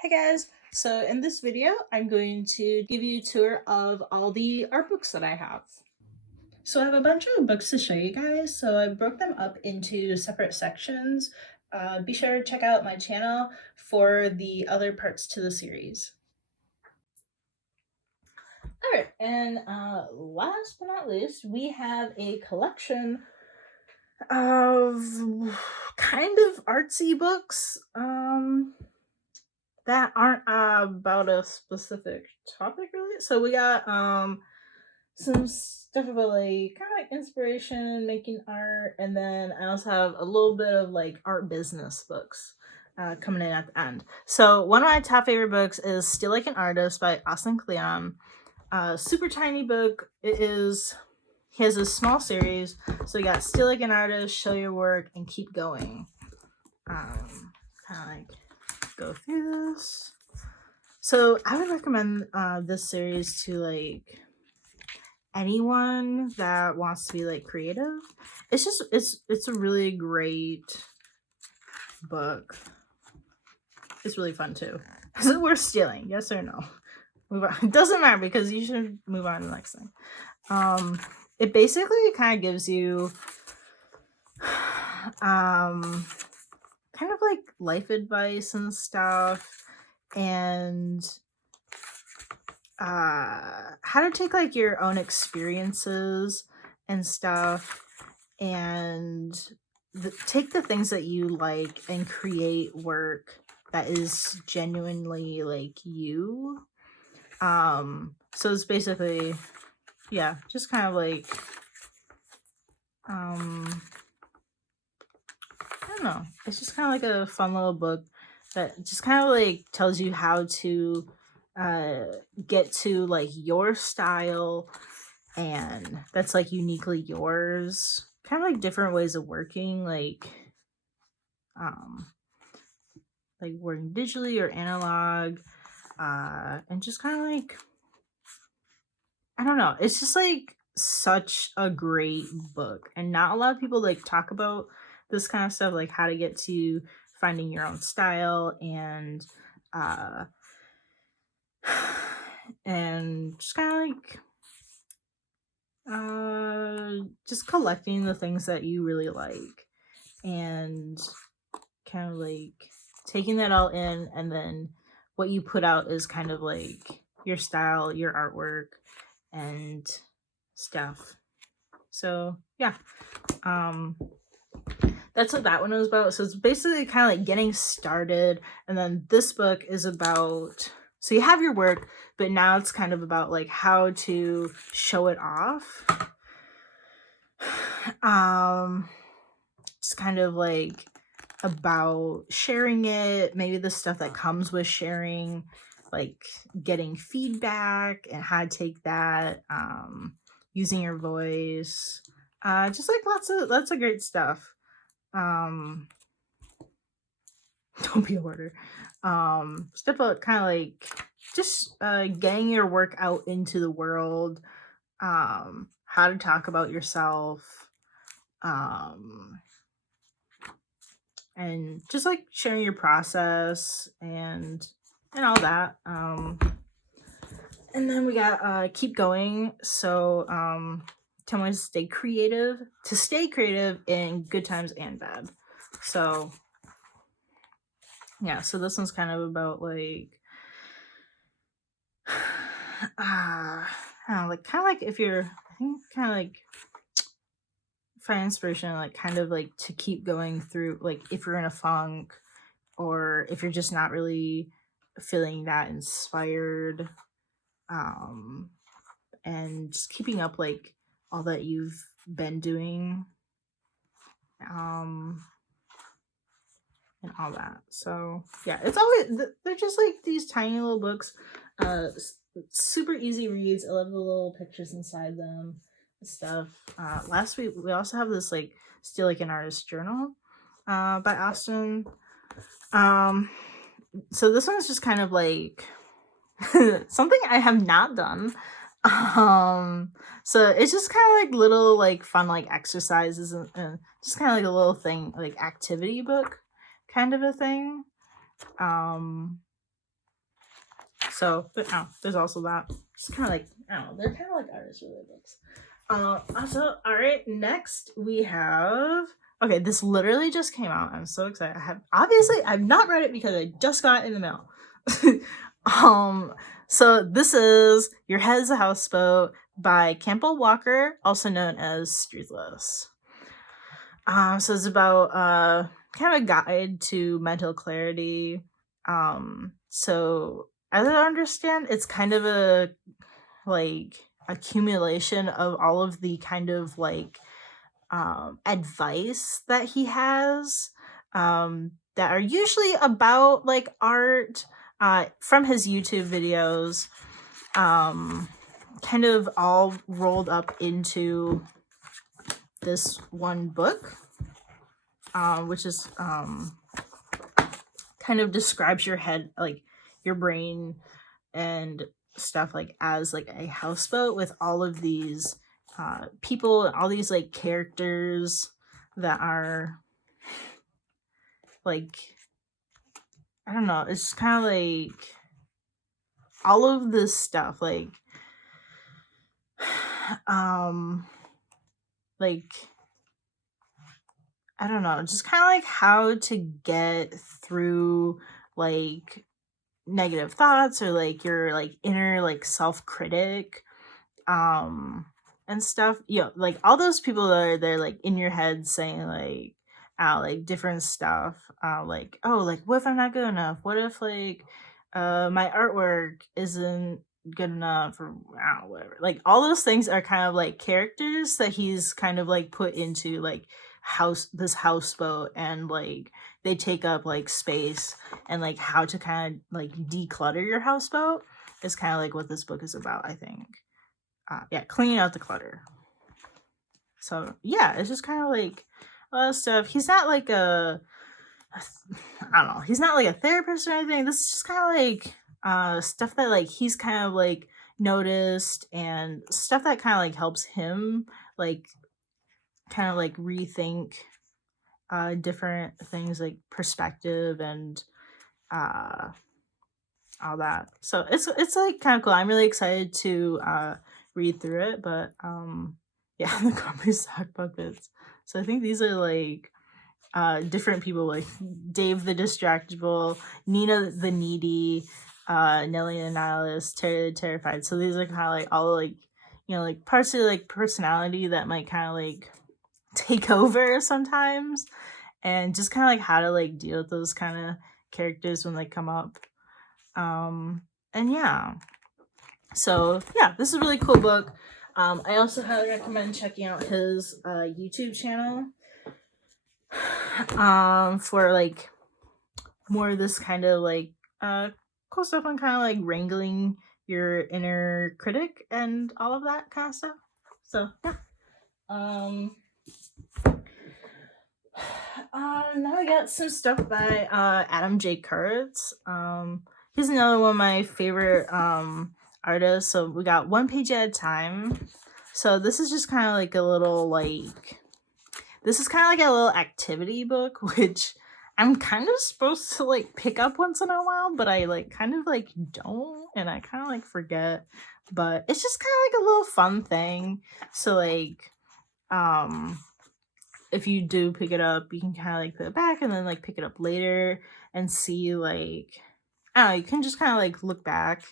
Hey guys, so in this video I'm going to give you a tour of all the art books that I have. So I have a bunch of books to show you guys, so I broke them up into separate sections. Be sure to check out my channel for the other parts to the series. Alright, and last but not least, we have a collection of kind of artsy books. That aren't about a specific topic really. So we got some stuff about like kind of like inspiration, making art, and then I also have a little bit of like art business books coming in at the end. So one of my top favorite books is Still Like an Artist by Kleon. Super tiny book. He has a small series. So we got Still Like an Artist, Show Your Work, and Keep Going. Kind of like go through this. So I would recommend this series to like anyone that wants to be like creative. It's a really great book. It's really fun too. Is it worth stealing? Yes or no? Move on. It doesn't matter because you should move on to the next thing. It basically kind of gives you kind of like life advice and stuff, and how to take like your own experiences and stuff and take the things that you like and create work that is genuinely like you. So it's basically, yeah, just kind of like I don't know, it's just kind of like a fun little book that just kind of like tells you how to get to like your style and that's like uniquely yours, kind of like different ways of working, like working digitally or analog, and just kind of like, I don't know, it's just like such a great book and not a lot of people like talk about this kind of stuff, like how to get to finding your own style and just kind of like just collecting the things that you really like and kind of like taking that all in, and then what you put out is kind of like your style, your artwork and stuff. So yeah, that's what that one was about. So it's basically kind of like getting started, and then this book is about, so you have your work, but now it's kind of about like how to show it off. It's kind of like about sharing it, maybe the stuff that comes with sharing, like getting feedback and how to take that, using your voice, just like lots of great stuff. Don't be a hoarder. Stuff about kind of like just getting your work out into the world, how to talk about yourself, and just like sharing your process and all that. And then we got Keep Going. So 10 ways to stay creative in good times and bad. So yeah, so this one's kind of about like I don't know, like kind of like if you're, I think kind of like find inspiration, like kind of like to keep going through, like if you're in a funk or if you're just not really feeling that inspired, and just keeping up like all that you've been doing, and all that. So yeah, it's always, they're just like these tiny little books, super easy reads. I love the little pictures inside them and stuff. Last week we also have this like Still Like an Artist journal by Austin. So this one's just kind of like something I have not done. So it's just kind of like little like fun like exercises and just kind of like a little thing, like activity book kind of a thing. So there's also that. It's kind of like, I don't know, they're kind of like artist related books. Also, all right, next we have, okay, this literally just came out. I'm so excited. I've not read it because I just got it in the mail. So this is Your Head is a Houseboat by Campbell Walker, also known as Struthless. So it's about kind of a guide to mental clarity. So as I understand, it's kind of a like accumulation of all of the kind of like advice that he has that are usually about like art from his YouTube videos, kind of all rolled up into this one book, which is kind of describes your head, like your brain and stuff, like as like a houseboat with all of these people and all these like characters that are like, I don't know, it's kind of like all of this stuff like like I don't know, just kind of like how to get through like negative thoughts or like your like inner like self-critic and stuff. You know, like all those people that are there like in your head saying like different stuff, like, oh, like what if I'm not good enough, what if like my artwork isn't good enough, or I don't know, whatever. Like all those things are kind of like characters that he's kind of like put into like this houseboat, and like they take up like space, and like how to kind of like declutter your houseboat is kind of like what this book is about, I think. Yeah, cleaning out the clutter. So yeah, it's just kind of like stuff. He's not like I don't know, he's not like a therapist or anything. This is just kind of like stuff that like he's kind of like noticed, and stuff that kind of like helps him like kind of like rethink different things, like perspective and all that. So it's like kind of cool. I'm really excited to read through it. But yeah, the Grumpy Sock Puppets. So I think these are like different people, like Dave the Distractible, Nina the Needy, Nellie the Nihilist, Terry the Terrified. So these are kind of like all like, you know, like parts of like personality that might kind of like take over sometimes, and just kind of like how to like deal with those kind of characters when they come up. And yeah, so yeah, this is a really cool book. I also highly recommend checking out his YouTube channel for like more of this kind of like cool stuff on kind of like wrangling your inner critic and all of that kind of stuff. So yeah. Now we got some stuff by Adam J Kurtz. He's another one of my favorite artists. So we got One Page at a Time. So this is just kind of like a little like, this is kind of like a little activity book, which I'm kind of supposed to like pick up once in a while, but I like kind of like don't, and I kind of like forget. But it's just kind of like a little fun thing. So like if you do pick it up, you can kind of like put it back and then like pick it up later and see like, I don't know, you can just kind of like look back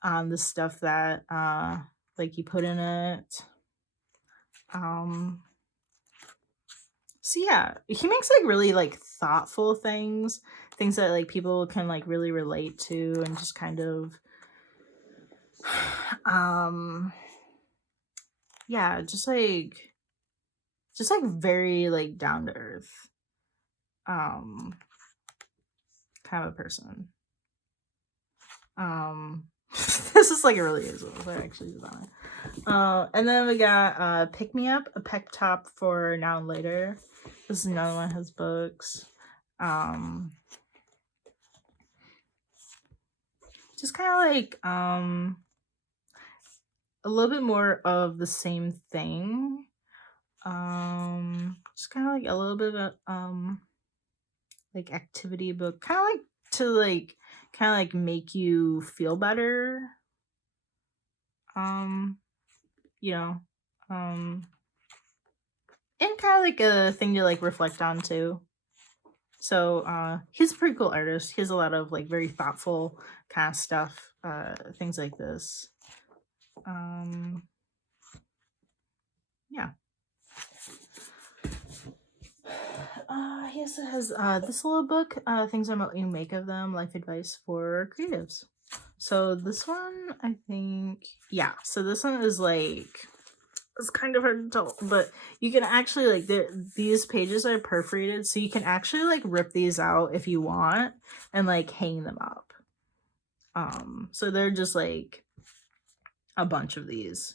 on the stuff that like you put in it. So yeah, he makes like really like thoughtful things that like people can like really relate to, and just kind of yeah, just like very like down to earth kind of a person. This is like a really good one, so I actually did that. And then we got Pick Me Up, a pep talk for now and later. This is another one of his books. Just kind of like a little bit more of the same thing. Just kind of like a little bit of like activity book, kind of like to like kind of like make you feel better. You know, and kind of like a thing to like reflect on too. So he's a pretty cool artist. He has a lot of like very thoughtful kind of stuff, things like this. Yeah. He also has this little book, Things Are What You Make of Them, Life Advice for Creatives. So this one, I think, yeah. So this one is like, it's kind of hard to tell, but you can actually like, these pages are perforated, so you can actually like rip these out if you want and like hang them up. So they're just like a bunch of these.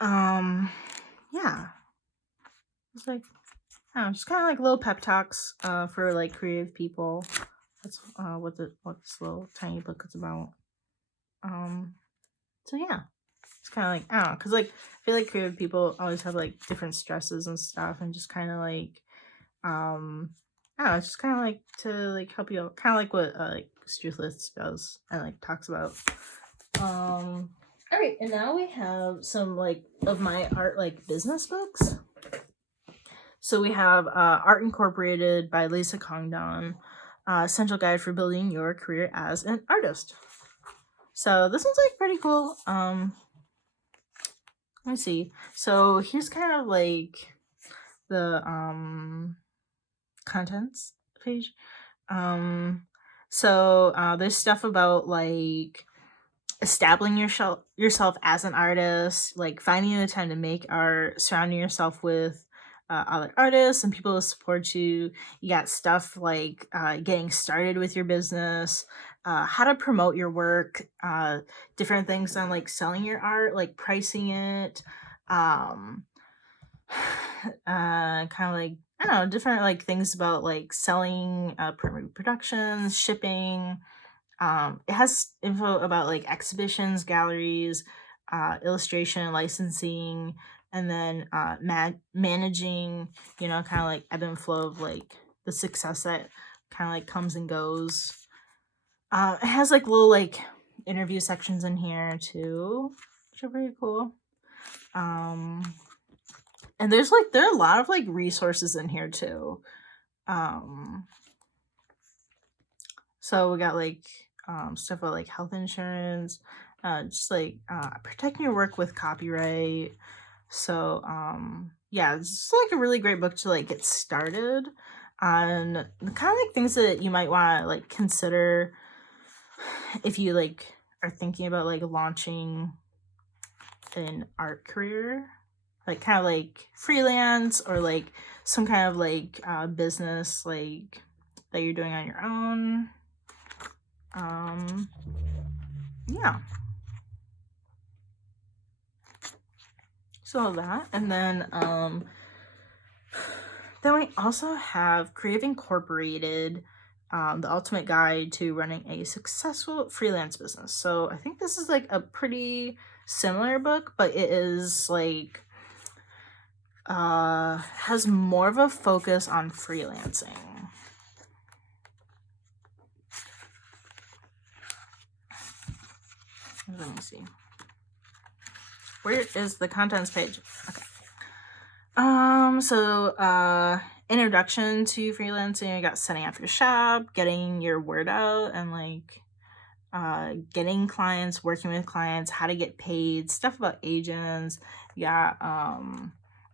Yeah. It's like, I don't know, just kind of like little pep talks for like creative people. That's what this little tiny book is about. So yeah, it's kind of like, I don't know, because like I feel like creative people always have like different stresses and stuff, and just kind of like I don't know, it's just kind of like to like help you out, kind of like what like Struthless does and like talks about. All right, and now we have some like of my art like business books. So we have Art Incorporated by Lisa Congdon, Essential Guide for Building Your Career as an Artist. So this one's like pretty cool. Let me see. So here's kind of like the contents page. So there's stuff about like establishing yourself as an artist, like finding the time to make art, surrounding yourself with other artists and people to support you. You got stuff like getting started with your business, how to promote your work, different things on like selling your art, like pricing it, kind of like, I don't know, different like things about like selling productions, shipping. It has info about like exhibitions, galleries, illustration, licensing, and then managing, you know, kind of like ebb and flow of like the success that kind of like comes and goes. It has like little like interview sections in here too, which are pretty cool. And there are a lot of like resources in here too. So we got like stuff about like health insurance, just like protecting your work with copyright. So yeah, it's just like a really great book to like get started on the kind of like things that you might want to like consider if you like are thinking about like launching an art career, like kind of like freelance or like some kind of like business like that you're doing on your own. Yeah. So that, and then we also have Creative Incorporated, the ultimate guide to running a successful freelance business. So I think this is like a pretty similar book, but it is like has more of a focus on freelancing. Let me see. Where is the contents page? Okay. So introduction to freelancing, I got setting up your shop, getting your word out, and like getting clients, working with clients, how to get paid, stuff about agents. You got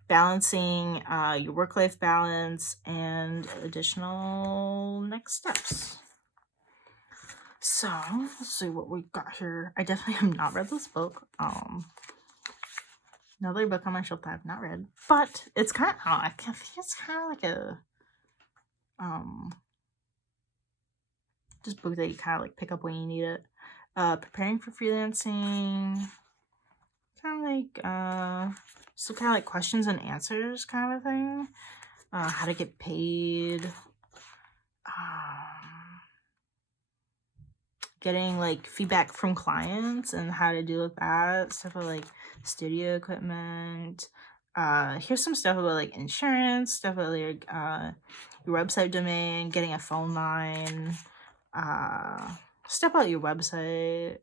balancing your work-life balance and additional next steps. So let's see what we got here. I definitely have not read this book. Another book on my shelf that I've not read, but it's kind of, I think it's kind of like a just book that you kind of like pick up when you need it. Preparing for freelancing, kind of like so kind of like questions and answers kind of thing. How to get paid. Getting like feedback from clients and how to deal with that. Stuff about like studio equipment. here's some stuff about like insurance, stuff about like your website domain, getting a phone line, stuff about your website.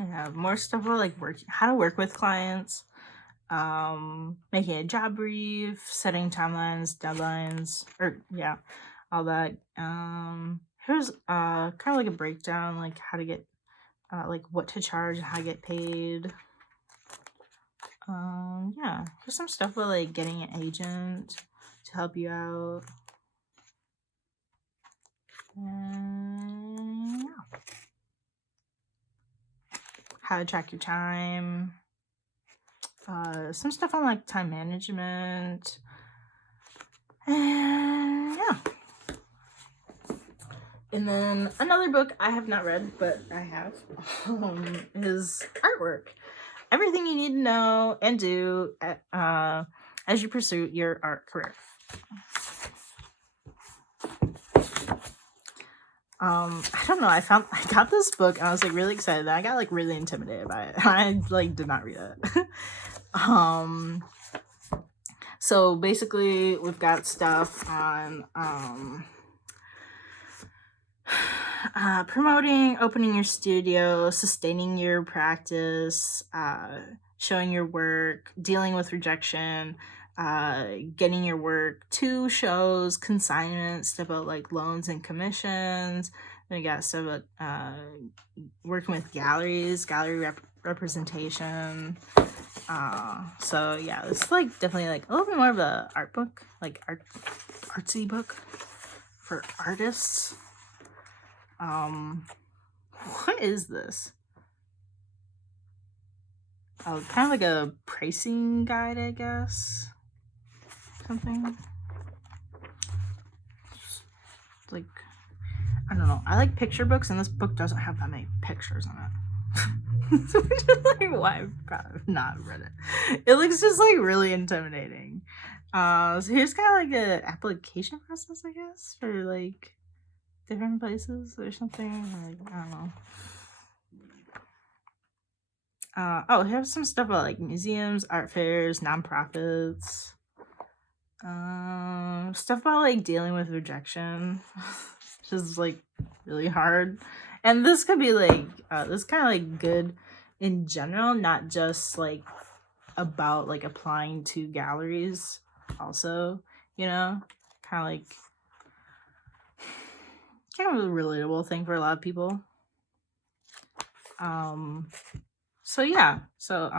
Yeah, more stuff about like how to work with clients, making a job brief, setting timelines, deadlines, or yeah, all that. Here's kind of like a breakdown, like how to get like what to charge and how to get paid. Yeah, here's some stuff about like getting an agent to help you out. And yeah. How to track your time. Some stuff on like time management. And yeah. And then another book I have not read, but I have, is Artwork. Everything you need to know and do as you pursue your art career. I don't know. I got this book and I was like really excited. I got like really intimidated by it. I like did not read it. So basically we've got stuff on promoting, opening your studio, sustaining your practice, showing your work, dealing with rejection, getting your work to shows, consignments, stuff about like loans and commissions. Then we got stuff about working with galleries, gallery representation. So yeah, it's like definitely like a little bit more of a art book, like artsy book for artists. What is this? Oh, kind of like a pricing guide, I guess. Something. Like, I don't know. I like picture books, and this book doesn't have that many pictures on it. So which is like why I've not read it. It looks just like really intimidating. So here's kind of like an application process, I guess, for like different places or something. Like, I don't know. Oh, here's some stuff about like museums, art fairs, nonprofits. Stuff about like dealing with rejection, which is like really hard. And this could be like this kind of like good in general, not just like about like applying to galleries. Also, you know, kind of like kind of a relatable thing for a lot of people. So yeah, so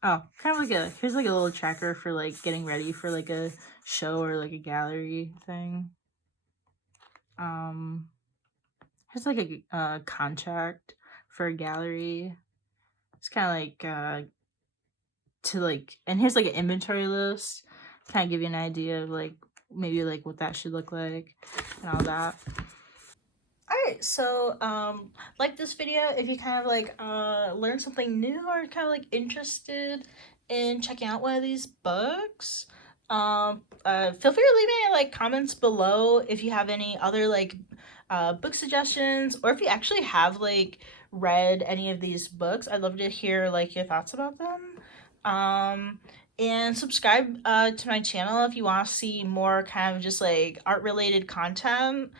oh, kind of like here's like a little tracker for like getting ready for like a show or like a gallery thing. Here's like a contract for a gallery. It's kind of like to like, and here's like an inventory list, kind of give you an idea of like maybe like what that should look like and all that. Alright, so like this video if you kind of like learn something new or kind of like interested in checking out one of these books. Feel free to leave any like comments below if you have any other like book suggestions, or if you actually have like read any of these books. I'd love to hear like your thoughts about them. And subscribe to my channel if you want to see more kind of just like art related content.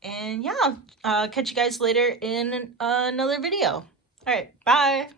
And yeah, catch you guys later in another video. All right, bye.